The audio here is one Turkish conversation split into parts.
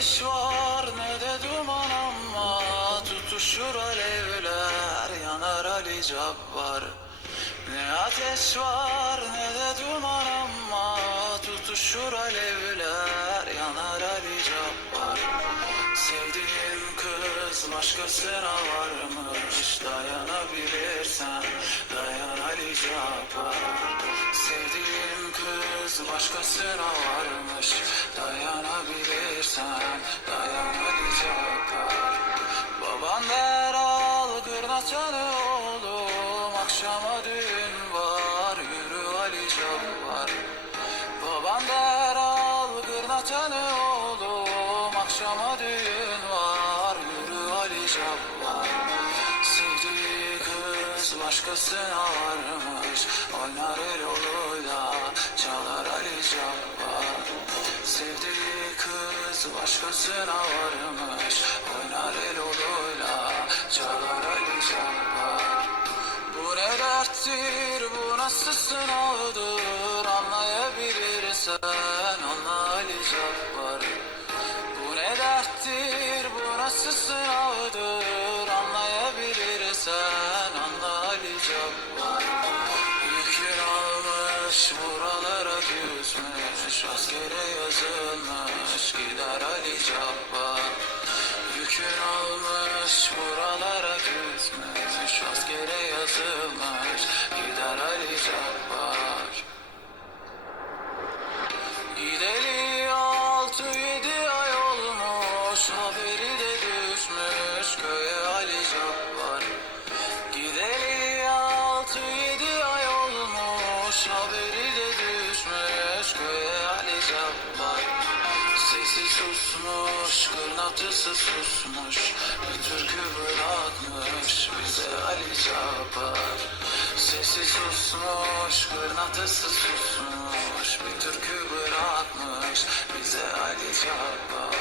ateş var ne de duman ama tutuşur alevler yanar Ali Cabbar. Ne ateş var ne de duman ama tutuşur alevler yanar Ali Cabbar. Sevdiğin kız başkasına varmış, dayanabilirsen dayan Ali Cabbar. Sevdiğin kız başkasına varmış, dayanabilirsen dayan Ali Cabbar. Baban der al gırnaçanı oğlum, akşama düğün var yürü Ali Cabbar. Baban der al gırnaçanı oğlum, akşama düğün var yürü Ali Cabbar. Sevdiği kız başkasına varmış, oynar el oluyla çalar Ali Cabbar. Sevdiği kız başkasına varmış, oynar el oluyla çalar Ali Cabbar. Bu ne derttir, bu nasıl sınavdır, anlayabilirsen anla Ali Cabbar. Bu ne derttir, bu nasıl sınavdır, anlayabilirsen anla Ali Cabbar. Yükün almış buralara küsmüş, askere yazılmış gider Ali Cabbar. Yükün almış buralara küsmüş, askere yazılmış gider Ali Cabbar. Gideli 6-7 ay olmuş, haberi de düşmüş köye Ali Cabbar. Gideli 6-7 ay olmuş, haberi de düşmüş köye Ali Cabbar. Sesi susmuş, kırnatısı susmuş, bir türkü bırakmış bize Ali Cabbar. Sesi susmuş, kırnatısı susmuş, bir türkü bırakmış bize Ali Cabbar.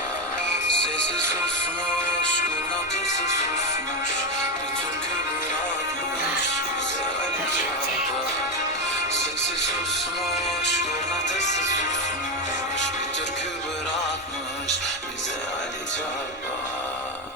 Sesi susmuş, kırnatısı susmuş, bir türkü bırakmış bize Ali Cabbar. Sesi susmuş, kırnatısı susmuş, bir türkü bırakmış bize Ali Cabbar.